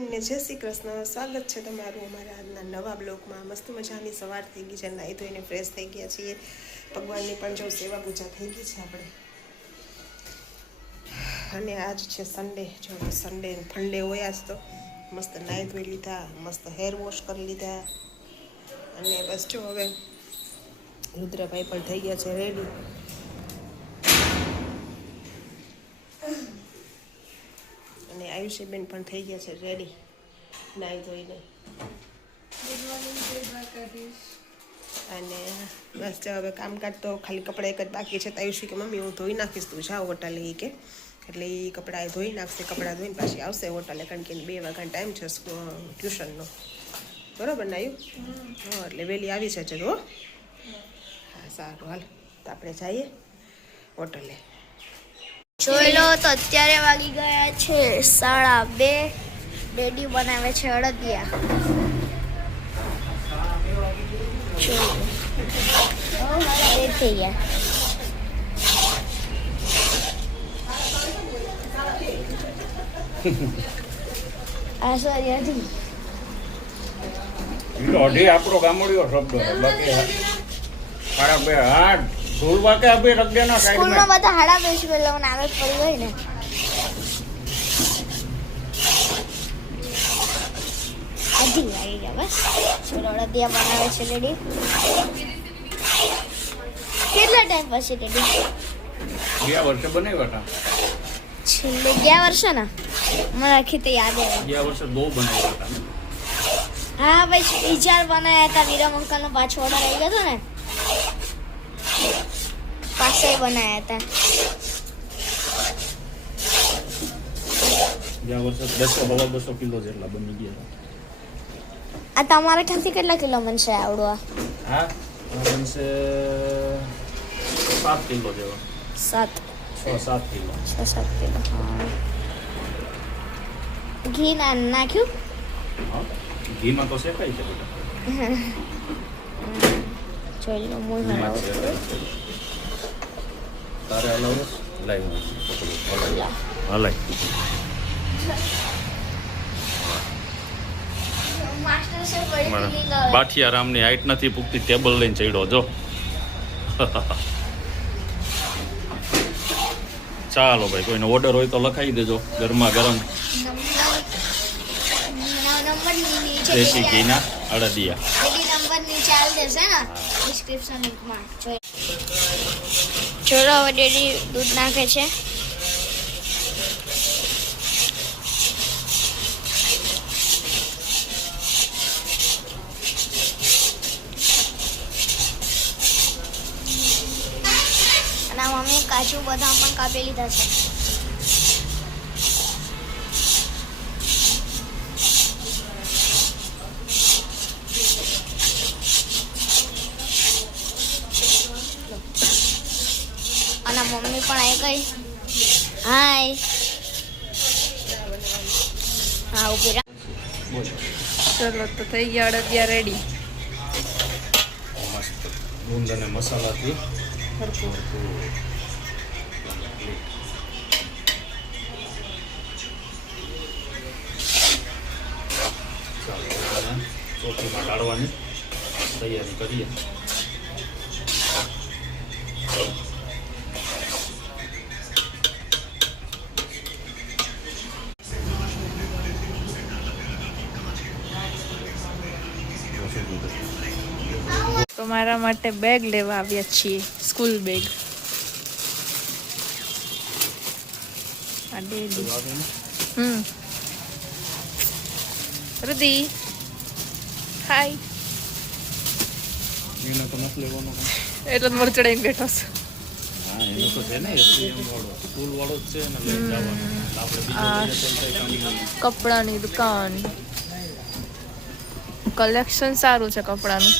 Morning ને જય શ્રી કૃષ્ણ. સ્વાગત છે તમારું અમારા આજના નવા બ્લોગમાં. મસ્ત મજાની સવાર થઈ ગઈ છે, નાહી ધોઈને ફ્રેશ થઈ ગયા છીએ. ભગવાનની પણ જો સેવા પૂજા થઈ ગઈ છે આપણે. અને આજ છે સન્ડે. જો સન્ડે ફંડે હોય આજ તો મસ્ત નાહી ધોઈ લીધા, મસ્ત હેર વોશ કરી લીધા. અને બસ જો હવે રુદ્રભાઈ પણ થઈ ગયા છે રેડી. અને આયુષીબેન પણ થઈ ગયા છે રેડી નાહી ધોઈને. ગુડ મોર્નિંગ, જય દ્વારકાધીશ. અને બસ હવે કામકાજ તો ખાલી કપડાં એક જ બાકી છે. તો આયુષી કે મમ્મી હું ધોઈ નાખીશ, તું જા હોટલે કે. એટલે એ કપડાં એ ધોઈ નાખશે, કપડાં ધોઈને પાછી આવશે હોટલે, કારણ કે 2 વાગ્યાનો ટાઈમ છે ટ્યુશનનો. બરાબર ને આયુ? હા, એટલે વહેલી આવી છે હો. હા સારું, હાલ તો આપણે જઈએ હોટલે. જોઈ લો તો અત્યારે વાગી ગયા છે 2:30. ડેડી બનાવે છે અડદિયા. થઈ ગયા. આ સોરી હતી અઢી આપણો ગામડિયો શબ્દ બાકી ખરાબ હાથ ધૂળ વાકે આપી રગડ્યાના સ્કૂલમાં બધા હાડા બેસી ગયેલા મને આગળ પડી ગઈ ને. અઢી વાગી ગયા બસ. ચલો અડદિયા બનાવે છે ડેડી. કેટલા ટાઈમ પછી ડેડી? 2 વર્ષે બનાવ્યા હતા. છેલ્લે 2 વર્ષે ને મને આખી તો યાદ આવે. 2 વર્ષે બહુ બનાવ્યા હતા. હા ભાઈ, બીજા બનાવ્યા હતા. વિરમ અંકલ નો પાછો ઓર્ડર આવી ગયો હતો ને, પાસે બનાવ્યા હતા. 2 વર્ષે 200 કિલો જેટલા બની ગયા હતા. આ તમારે ખ્યાલથી કેટલા કિલો બનશે આવડવા? હા, બનશે 7 કિલો જેવા. 6-7 કિલો. 6-7 કિલો. ઘી નાખ્યું? હા, ઘીમાં તો શેકાય છે બધા. જોઈ લો મૂળ હલાવો. તારે હલાવો લાઈવ હલાય. બાઠિયા રામની હાઈટ નથી પૂગતી, ટેબલ લઈને ચડ્યો જો. ચાલો ભાઈ, કોઈને ઓર્ડર હોય તો લખાઈ દેજો. ગરમા ગરમ દેશી ઘીના અડદિયા. નંબર નીચે આવી દેશે ને ડિસ્ક્રિપ્શન લિંકમાં. ચલો હવે ડેડી દૂધ નાખે છે. અને મમ્મી કાજુ બદામ પણ કાપી લીધા છે. અને મમ્મી પણ આવી ગઈ. હાય. હા, ઉભી રાખ. ચલો તો થઈ ગયા અડદિયા રેડી. મસ્ત ગુંદ અને મસાલાથી ચોકીમાં કાઢવાની તૈયારી કરીએ. તો મારા માટે બેગ લેવા આવ્યા છીએ, સ્કૂલ બેગ. રુધિ હાય. એને તો નથી લેવાનો એટલે જ મોર ચડાઈને બેઠો છું. હા, એનો તો છે ને એસટીએમ વાળો સ્કૂલ વાળો જ છે ને લઈને જવાનો. આપણે બીજો કપડાની દુકાન. કલેક્શન સારું છે કપડાનું.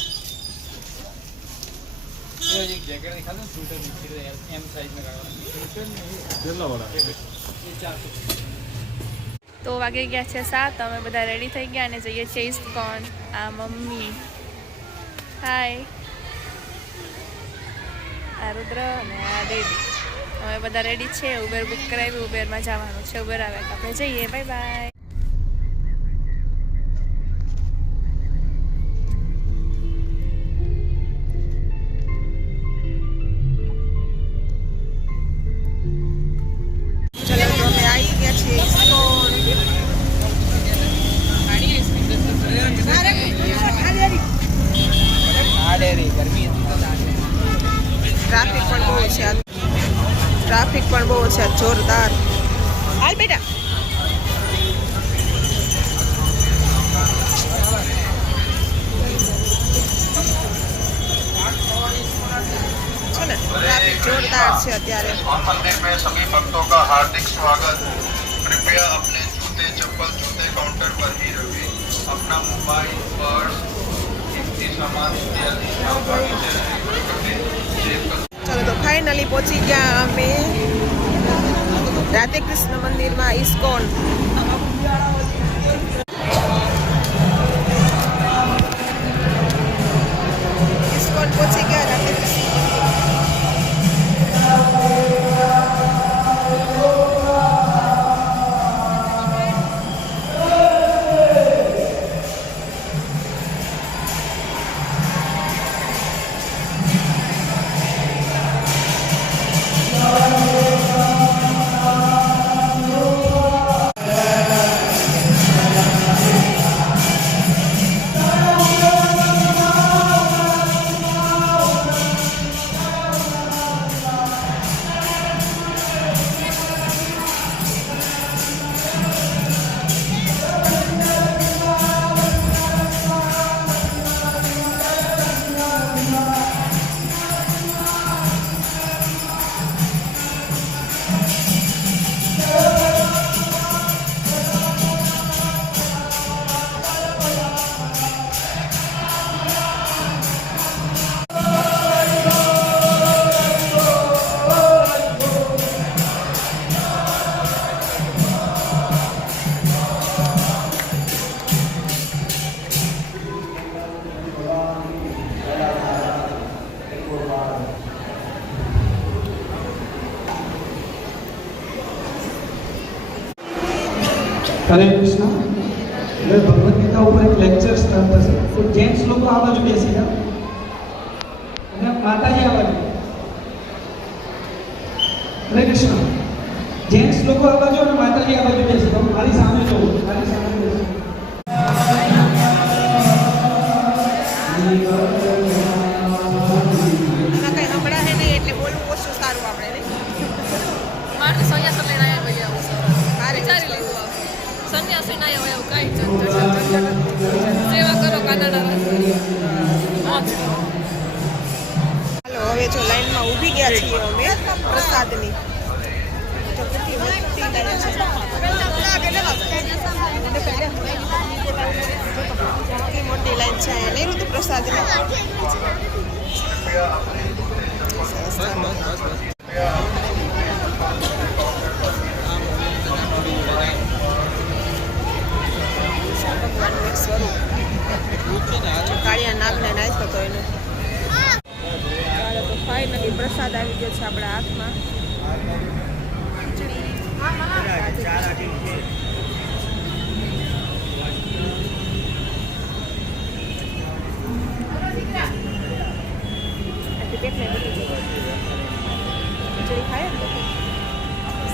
તો વાગી ગયા છે 7. અમે બધા રેડી થઈ ગયા અને જઈએ છીએ ઇસ્કોન. આ મમ્મી. હાય. આ રુદ્ર અને આ ડેડી. અમે બધા રેડી છે. ઉબેર બુક કરાવી, ઉબેરમાં જવાનું છે. ઉબેર આવે તો આપણે જઈએ. Bye bye. છે જોરદાર. હાલ બેટા. છે ને ટ્રાફિક જોરદાર છે અત્યારે. मंदिर में सभी भक्तों का हार्दिक स्वागत. कृपया अपने जूते चप्पल जूते काउंटर पर ही रखें. अपना मोबाइल पर्स कीमती सामान इत्यादि सावधानी से रखें. ચલો તો ફાઇનલી પહોંચી ગયા અમે રાધે કૃષ્ણ મંદિરમાં ઇસ્કોન. ઇસ્કોન પહોંચી ગયા રાધે કૃષ્ણ હરે કૃષ્ણ. હવે ભગવદ્ ગીતા ઉપર એક લેક્ચર સ્ટાર્ટ થશે. તો જેન્ટ્સ લોકો આ બાજુ બેસી જાઓ અને માતાજી આ બાજુ. હરે કૃષ્ણ. જેન્ટ્સ લોકો આ બાજુ અને માતાજી આ બાજુ બેસી જાઓ. મારી સામે જુઓ, મારી સામે બેસી. એમાં કઈ હમણાં હે નહીં એટલે બોલવું ઓછું સારું આપણે નહીં. મારે સંન્યાસ લઈને આવ્યા ભાઈ આવું સારી વિચારી લીધું આ. સંન્યાસી ના આવ્યા એવું કાંઈ સેવા કરો કાનાડા હાલો હવે જો લાઈનમાં ઊભી ગયા છીએ અમે પ્રસાદની. તો કેટલી મોટી લાઈન છે. કેટલી મોટી લાઈન છે અહીંયા લઈ લીધું પ્રસાદની. ભગવાનનું એક સ્વરૂપ કાળિયા નાગને નાખ્યો હતો એને. ચાલો તો ફાઇનલી પ્રસાદ આવી ગયો છે આપણા હાથમાં.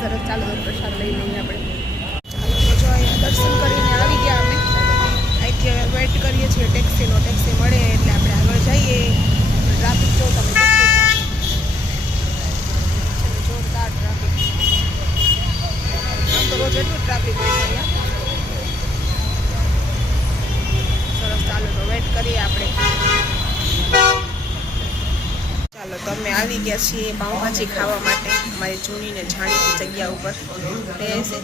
સરસ. ચાલો તો પ્રસાદ લઈ લઈએ આપણે. જો અહીંયા દર્શન કરીને આવી ગયા અમે. અહીંથી હવે વેઇટ કરીએ છીએ ટેક્સીનો. ટેક્સી મળે એટલે આપણે આગળ જઈએ. ટ્રાફિક જો તમે જોરદાર ટ્રાફિક. આમ તો રોજ એટલું ટ્રાફિક હોય છે અહીંયા. સરસ. ચાલો તો વેઇટ કરીએ આપણે. ચાલો તો અમે આવી ગયા છીએ પાઉંભાજી ખાવા માટે અમારી જૂની ને જાણીતી જગ્યા ઉપર. રહે છે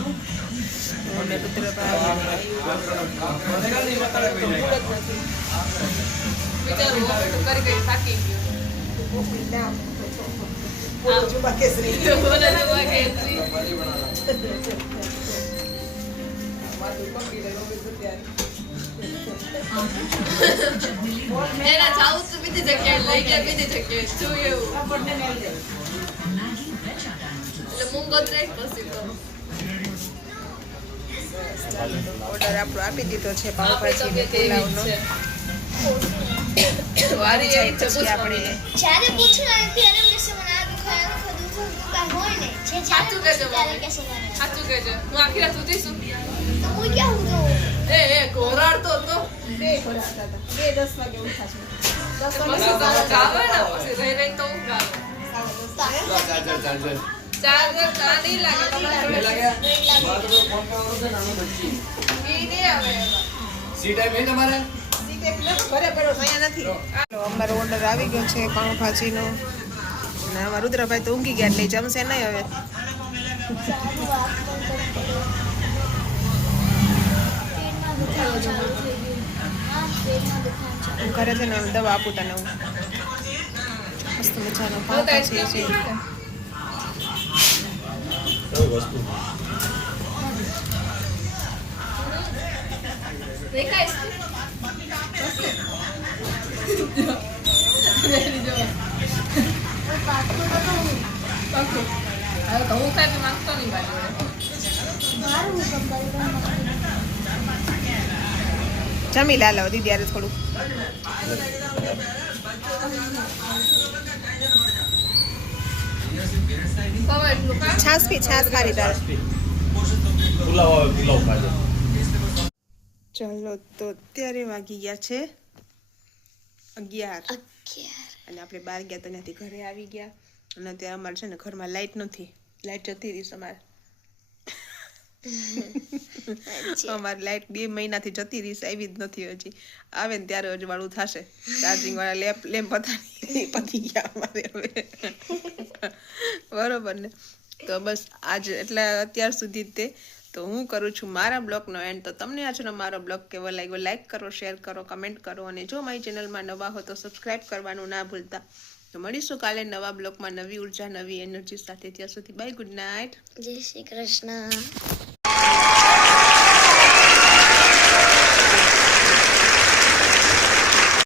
અને રુદ્રભાઈ એના જાવું તો બીજી જગ્યાએ લઈ ગયા બીજી જગ્યાએ શું એવું એટલે મુંગોત્રે પછી ઓર્ડર આપણો આપી દીધો છે પાઉંભાજી ને પુલાવનો. વારી જાય પછી આપણે જ્યારે પૂછું ને ત્યારે કહેશે મને આ દુખાય કાંઈ હોય ને જે સાચું કહેજો ત્યારે કહેશે મને સાચું કહેજો હું આખી રાત સુધી છું તો હું ક્યાં હું જોઉં એ ઘોરાડતો હતો બે 10 વાગે ઉઠા છે. 10 પછી વાગે ગાવે ને પછી રહી રહી તો હું ગાવે અમારો ઓર્ડર આવી ગયો છે પાઉંભાજીનો અને અમારા રુદ્રભાઈ તો ઊંઘી ગયા એટલે જમશે નહીં હવે. હું ઘરે છે ને દવા આપું તને હું. મસ્ત મજાનો પાઉંભાજી છે. કઈ વસ્તુ જમી લાલો દીદી યારે થોડું. છાસ પી, છાસ મારી તારે. પુલાવ આવે, પુલાવ ખાજો. ચલો તો અત્યારે વાગી ગયા છે 11 અને આપણે બહાર ગયા તો ત્યાંથી ઘરે આવી ગયા અને ત્યાં અમારે છે ને ઘરમાં લાઈટ નથી. લાઈટ જતી રહી છે અમારે. અમારે લાઈટ 2 મહિનાથી જતી રહી છે, આવી જ નથી હજી. આવે ને ત્યારે અજવાળું થશે. ચાર્જિંગ વાળા લેમ્પ પતી ગયા અમારે હવે. બરોબર ને? તો બસ આજ એટલા અત્યાર સુધી તે તો હું કરું છું મારા બ્લોગનો એન્ડ. તો તમને આજનો મારો બ્લોગ કેવો લાગ્યો લાઈક કરો, શેર કરો, કમેન્ટ કરો અને જો મારી ચેનલમાં નવા હો તો સબસ્ક્રાઈબ કરવાનું ના ભૂલતા. તો મળીશું કાલે નવા બ્લોગમાં નવી ઉર્જા, નવી એનર્જી સાથે. ત્યાં સુધી બાય, ગુડ નાઇટ, જય શ્રી કૃષ્ણ.